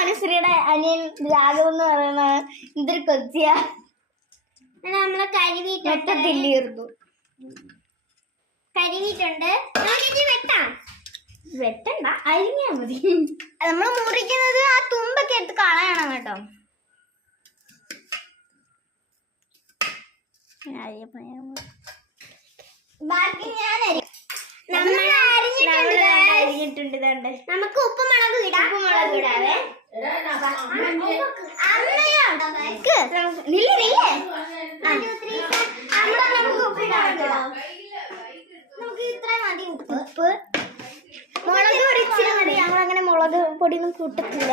അനുശ്രീയുടെ അനിയൻ രാഘവൻ എന്ന് പറയുന്ന എന്തൊരു കൊച്ചിയ നമ്മളെ കരിവീറ്റത്തില്ലായിരുന്നു. കരിവീറ്റുണ്ട്. വെട്ടണ്ട, അരിഞ്ഞാ മതി. നമ്മൾ മുറിക്കുന്നത് ആ തുമ്പൊക്കെ എടുത്ത് കളയണം കേട്ടോ. ബാക്കി ഞാൻ അരിഞ്ഞിട്ടുണ്ട്. നമുക്ക് ഉപ്പും മുളകും ഇടാം. ഇടാവേ. നമുക്ക് ഇത്ര മതി ഉപ്പ്. മുളക് പൊടി ഇച്ചിരി മതി. ഞങ്ങളങ്ങനെ മുളക് പൊടിയൊന്നും കൂട്ടത്തില്ല.